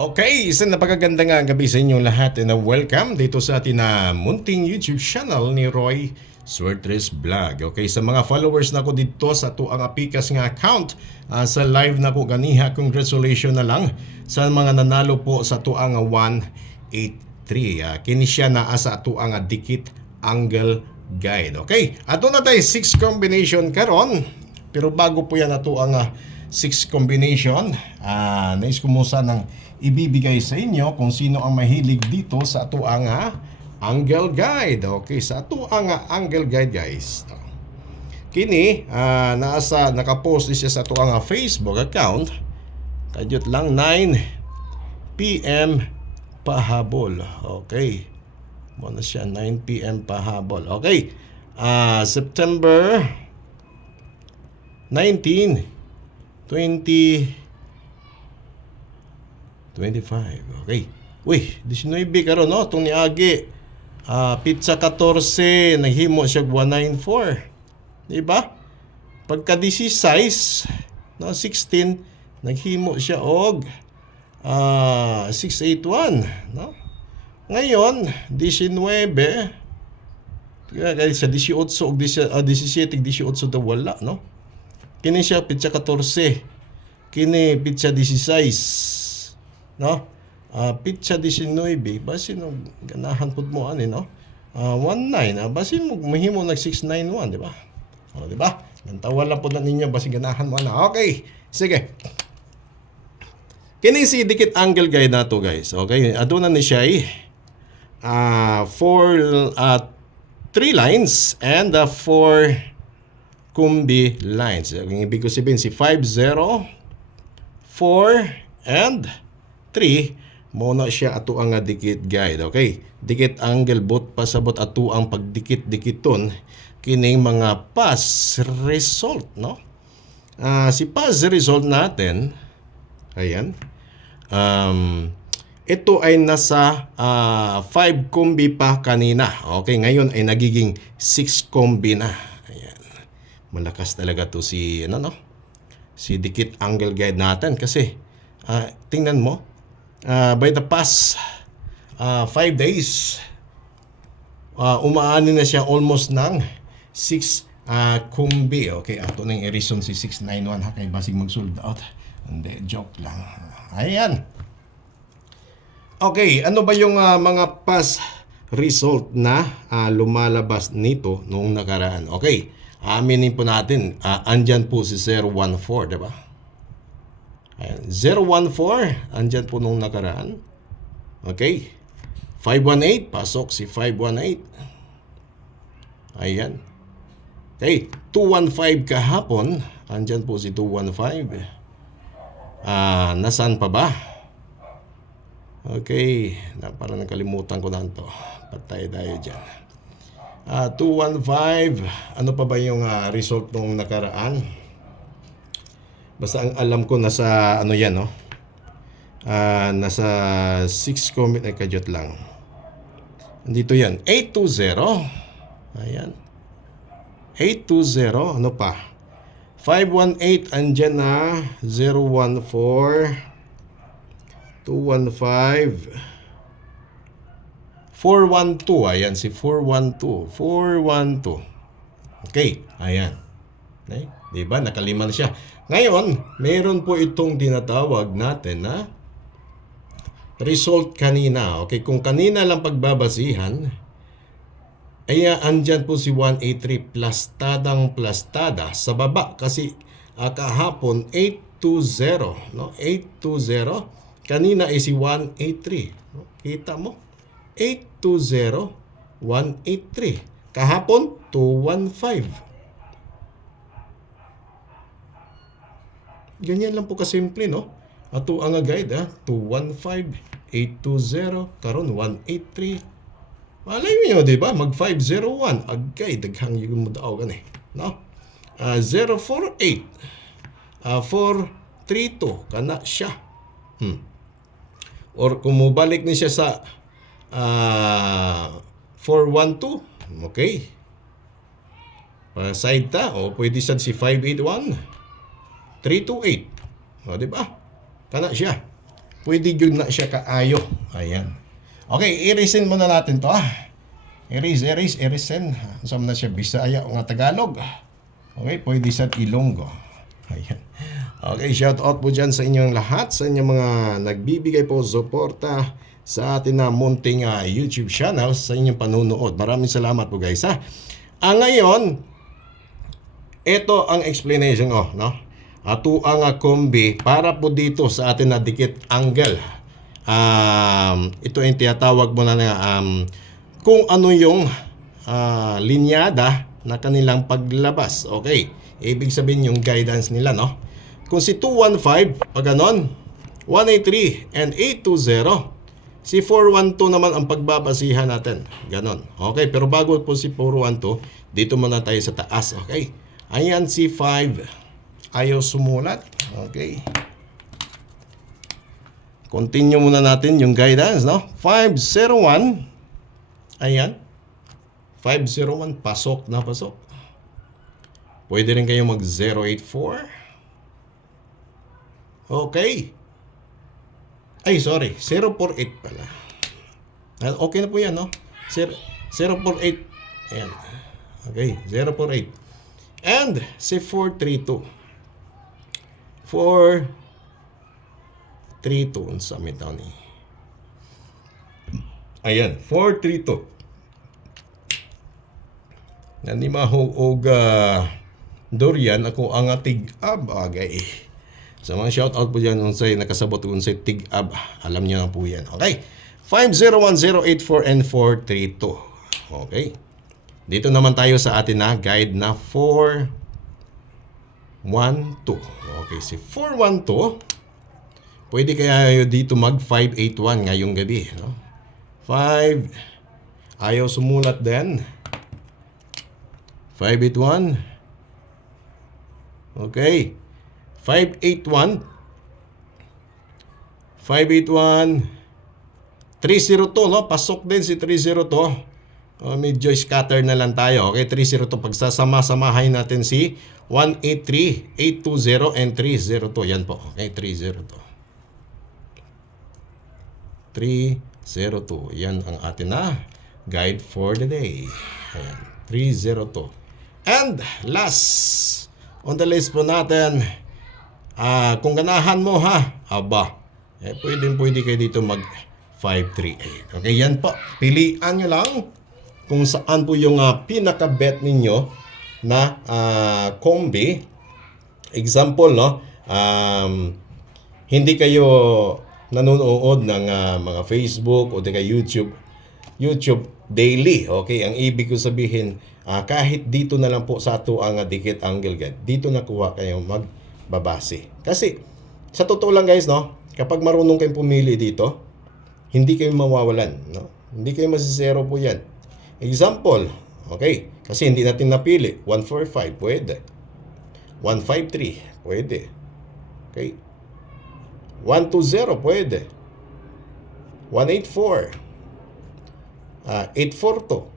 Okay, isang napakaganda nga gabi sa inyong lahat and welcome dito sa ating munting YouTube channel ni Roy Swertres Vlog. Okay, sa mga followers na ko dito sa tuang apikas nga account sa live na ko ganiha, congratulations na lang sa mga nanalo po sa tuang 183. Kini siya naa sa tuang dikit angle guide. Okay, ato na tayo 6 combination karon. Pero bago po yan ato ang 6 combination, nais ko mo sanang ibibigay sa inyo kung sino ang mahilig dito sa ato ang angle guide. Okay, sa ato ang angle guide guys. Kini nakapost siya sa ato ang Facebook account. Kadyot lang 9 PM pahabol. Okay. Muna siya 9 PM pahabol. Okay. September 19, 20 25. Okay. Uy, 19 karon no, tong niagi. Pizza 14, naghimo siya 194. Di ba? Pagka 16, no, 16, naghimo siya og 681, no? Ngayon, 19, kaya sa 18 og 17, 18 daw wala, no? Kini siya pizza 14. Kini pizza 16. No? Pizza 19, basin no ganahan pud mo ani no. 19, basin mo mahimo nag 691, di ba? O di ba? Gantawan lang pud na ninyo basin ganahan mo na. Okay. Sige. Kini si dikit angle guide nato guys. Okay, aduna ni siya 3 lines and 4 kumbi lines. Ang ibig ko sabihin si 5 0 4 and 3 mo na siya ato ang dikit guide. Okay, dikit angle bot pasabot ato ang pagdikit-dikiton kining mga pass result, no? Si pass result natin, ayan, ito ay nasa 5 kombi pa kanina. Okay, ngayon ay nagiging 6 kombi na. Ayan, malakas talaga to si no, si dikit angle guide natin kasi tingnan mo, by the past 5 days, umaani na siya almost ng 6 kumbi. Okay, ato nang i-reason si 691 ha, kay basig mag-sold out. Hindi, joke lang. Ayan. Okay, ano ba yung mga past result na lumalabas nito noong nakaraan? Okay, aminin po natin, andyan po si 014, diba? Ayan, 014, andyan po nung nakaraan. Okay. 518, pasok si 518. Ayan. Okay, 215 kahapon, andyan po si 215. Nasaan pa ba? Okay, parang nakalimutan ko na ito. Patay tayo dyan. 215, ano pa ba yung result nung nakaraan? Basta ang alam ko nasa ano yan, no? Nasa 6 comment ay kadyot lang. Andito yan, 820. Ayan. 820, ano pa? 518 andyan na, 014, 215, 412, ayan si 412, 412. Okay, ayan. Okay, diba? Nakalima na siya. Ngayon, mayroon po itong tinatawag natin na result kanina. Okay, kung kanina lang pagbabasihan, ay andyan po si 183 plastadang-plastada sa baba kasi kahapon 820, no? 820. Kanina ay si 183. Kita mo? 820, 183. Kahapon 215. Ganyan lang po kasimple, no? Ato ang guide, 215, 820, karon 183. Malay nyo, di ba? Mag 501. Agay, daghang yung mudaw gani, no? 048, 432, kana siya. Or kung mubalik ni siya sa 412, okay. Side ta, o pwede sad si 581. 328. O, di ba? Kana siya. pwede yun na siya kaayo. Ayan. Okay, irisin muna natin to. Irisin. Saan na siya? Bisaya o nga Tagalog. Okay, pwede sa Ilonggo. Ayan. Okay, shout out po dyan sa inyong lahat, sa inyong mga nagbibigay po suporta sa atin na munting YouTube channel, sa inyong panunood. Maraming salamat po guys ha. Ngayon, ito ang explanation no? Ato ang kombi para po dito sa atin na dikit angle. Ito yung tinatawag mo na kung ano yung linyada na kanilang paglabas. Okay, ibig sabihin yung guidance nila, no? Kung si 215, pag ganon, 183 and 820, si 412 naman ang pagbabasihan natin. Ganon. Okay, pero bago po si 412, dito muna tayo sa taas. Okay, ayan si 5. Ayaw sumulat. Okay. Continue muna natin yung guidance, no? 501. Ayan. 501, pasok na pasok. Pwede rin kayo mag 084. Okay. Ay, sorry. 048 pala. Okay na po yan, no? 048. Ayan. Okay, 048. And si 432. 432 sa mitaw ni. Ayan, 432. Nani mahog Dorian ako ang tig-ab agay. Sa mga shout out po dyan unsay nakasabot unsay tig-ab. Alam niyo na po yan. Okay. 501084 and 432. Okay. Dito naman tayo sa atin na guide na 412. Okay, si 412 pwede kaya dito mag 581 ngayong gabi, no? 5 ayaw sumulat din. 581. Okay. 581 302, no? Pasok din si 302. Medyo scatter na lang tayo. Okay, 302. Pagsasama-samahin natin si 183, 820, and 302. Yan po. Okay, 302. 302. Yan ang atin na guide for the day. Ayan, 302. And last on the list po natin, kung ganahan mo ha, pwede kayo dito mag 538. Okay, yan po. Pilian nyo lang kung saan po yung pinaka-bet ninyo na kombi. Example, no? Hindi kayo nanonood ng mga Facebook o YouTube daily. Okay, ang ibig ko sabihin, kahit dito na lang po sa ato ang dikit angle guide, dito nakuha kayo magbabase. Kasi sa totoo lang guys, no, kapag marunong kayong pumili dito, hindi kayo mawawalan, no? Hindi kayo masisero po yan. Example, okay, kasi hindi natin napili. 145 pwede, 153 pwede, okay, 120 pwede, 184, 842,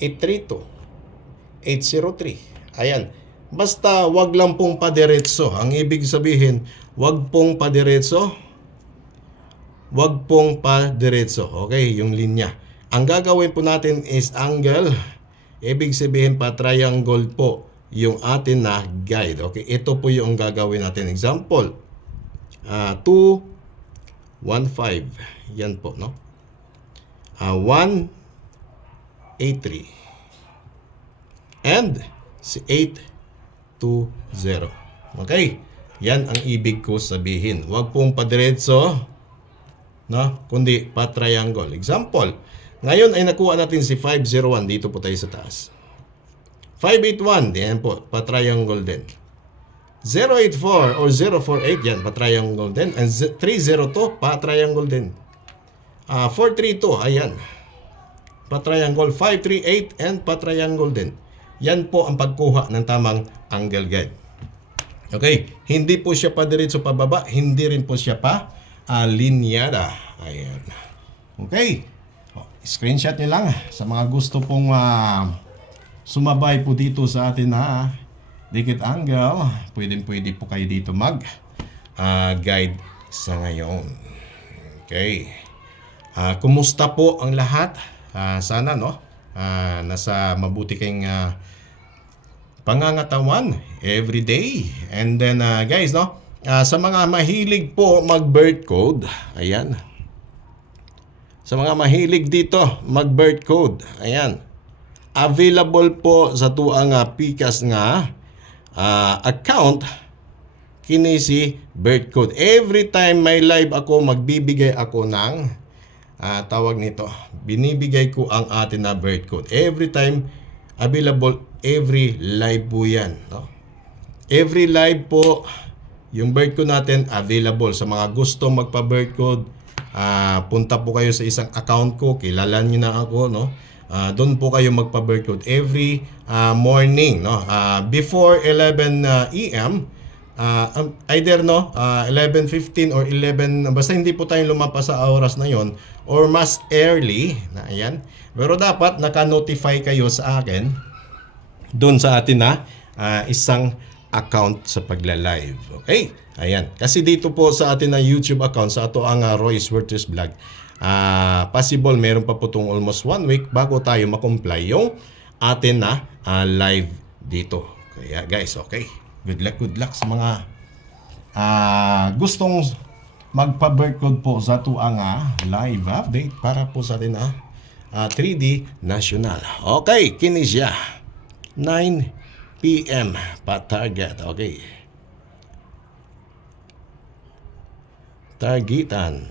832, 803. Ayan. Basta wag lang pong padiretso. Ang ibig sabihin, wag pong padiretso. Wag pong padiretso. Okay, yung linya. Ang gagawin po natin is angle. Ibig sabihin pa triangle po yung atin na guide. Okay, ito po yung gagawin natin. Example, 215. Yan po, no? 183. And si 820. Okay? Yan ang ibig ko sabihin. Huwag pong padiretso, no? Kundi pa-triangle. Example, ngayon ay nakuha natin si 501. Dito po tayo sa taas. 581. Yan po. Pa-triangle din. 084 or 048. Yan. Pa-triangle din. And 302. Pa-triangle din. 432. Ayan. Pa-triangle. 538. And pa-triangle din. Yan po ang pagkuha ng tamang angle guide. Okay, hindi po siya pa diretso pababa, hindi rin po siya pa linyada. Ayan. Okay. Screenshot niyo lang sa mga gusto pong sumabay po dito sa atin na dikit angle. Pwede po kayo dito mag guide sa ngayon. Okay. Kumusta po ang lahat? Sana no, nasa mabuti kayong pangangatawan every day. And then guys no, sa mga mahilig po mag-birth code, ayan. Sa mga mahilig dito mag-birth code, ayan. Available po sa tuang Pikas nga account kini si birth code. Every time may live ako, magbibigay ako ng tawag nito. Binibigay ko ang atin na birth code. Every time available, every live po yan. No? Every live po, yung birth code natin available. Sa mga gusto magpa-birth code, punta po kayo sa isang account ko. Kilala niyo na ako, no? Doon po kayo magpa-birth code every morning, no? Before 11 a.m. Either 11:15 or 11, basta hindi po tayo lumampas sa oras na yon, or mas early na, ayan. Pero dapat naka-notify kayo sa akin doon sa atin na isang account sa pagla-live. Okay? Ayan. Kasi dito po sa atin na YouTube account, sa ato ang Royce Wirtes Vlog, possible meron pa po itong almost 1 week bago tayo makomply yung atin na live dito. Kaya guys, okay. Good luck sa mga gustong magpa-birth code po sa ito ang live update para po sa atin 3D National. Okay, kini siya. 9 p.m. pa target. Okay. Targetan.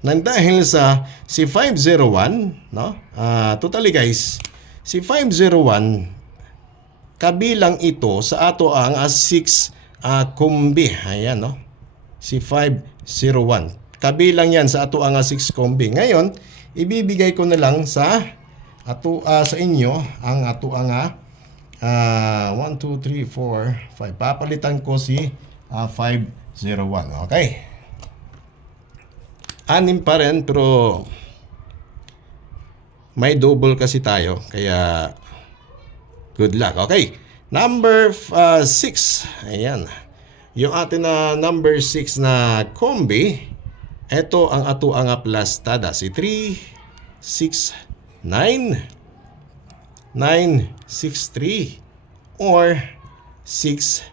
Nandahil sa si 501, no? Totally guys, si 501 kabilang ito sa ato ang 6 kombi. Ayan, no? Si 501. Kabilang yan sa ato ang 6 kombi. Ngayon, ibibigay ko na lang sa ato sa inyo ang ato ang 1, 2, 3, 4, 5. Papalitan ko si 501. Okay. Anim pa rin pero may double kasi tayo kaya good luck. Okay. Number 6. Ayan. Yung atin na number 6 na kombi, ito ang ato ang plastada. Si 3, 6, 9, 9, 6, 3, or 6,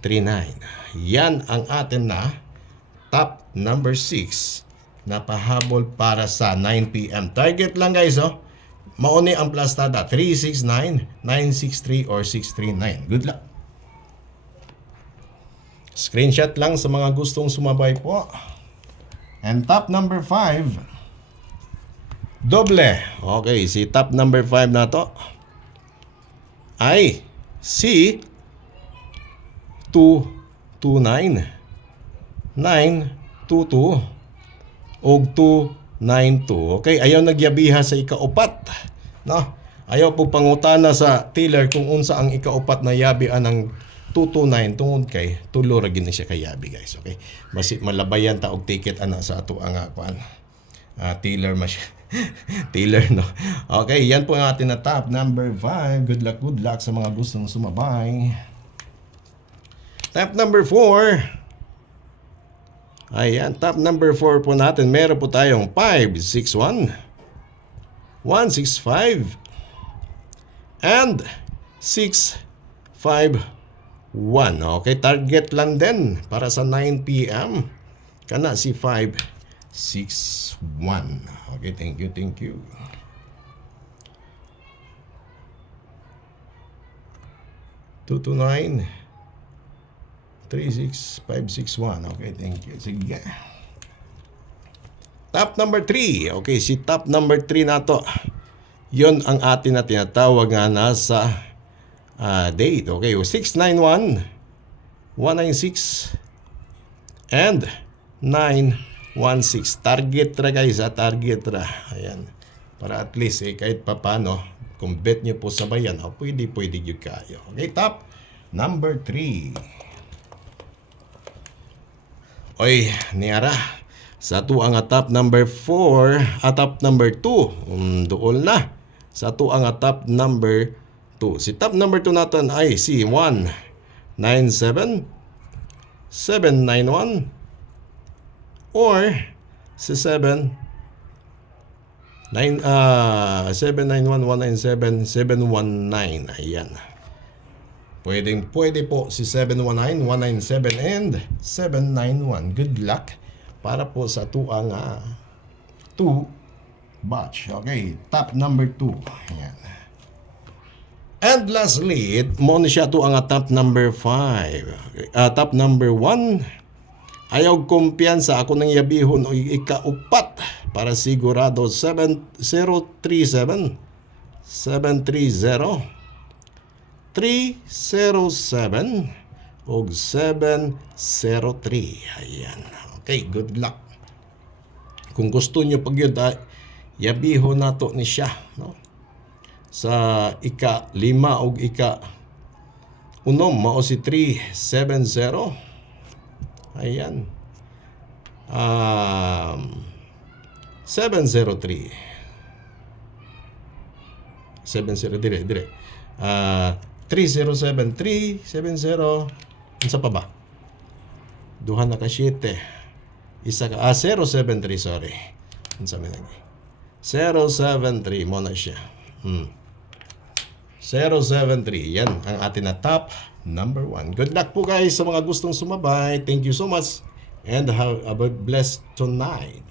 3, 9. Yan ang atin na top number 6 na pahabol para sa 9 p.m. Target lang guys, oh. Mauni ang plastada. 369, 963, or 639. Good luck. Screenshot lang sa mga gustong sumabay po. And top number 5. Doble. Okay, si top number 5 na to ay si 229, 922, og 292. Okay, ayaw nagyabiha sa ikaupat, no? Ayaw po pangutana sa tiller kung unsa ang ikaupat na yabian ng 229 tungod kay tulo ra gini siya kay yabi guys. Okay, basi malabayan ta og ticket ana sa ato ang tiller mas tiller, no? Okay, yan po ang ating na top number 5. Good luck sa mga gustong sumabay. Top number 4. Ayan, top number 4 po natin. Meron po tayong 561, 165, and 651. Okay, target lang din para sa 9 p.m. Kana si 561. Okay, thank you. 229, 36561. Okay, thank you. Sige. Top number 3. Okay, si top number 3 na to. Yon ang atin na tinatawag nga nasa date. Okay, 691, 196, and 916. Target ra guys, target ra. Ayan. Para at least kahit papano, kung bet nyo po sabayan, pwede yung kayo. Okay, top number 3. Oy, niara. Sa to ang top number 4 at top number 2. Dool na. Sa to ang top number 2. Si top number 2 natin ay si 1, 97 791 or si 791-197-719. Ayan. Pwede po si 719, 197 and 791. Good luck para po sa tuang 2 batch. Okay, top number 2. Ayan. And lastly, mo ni siya to ang top number 5. Top number 1. Ayaw kumpiyansa ako ng yabihon o ikaupat para sigurado 7037 730 307 o 703. Ayan. Okay, good luck. Kung gusto nyo pag yun, yabihon na to ni siya, no? Sa ika-5 o ika-6 mao si 370. Ayan. 703. 703 dire. 307 370. Unsa pa ba? Duha na ka 7. Isa ka 073, sorry. Unsa man lagi? 073 mo na siya. 073. Yan ang atin na top number 1. Good luck po guys sa mga gustong sumabay. Thank you so much and have a blessed tonight.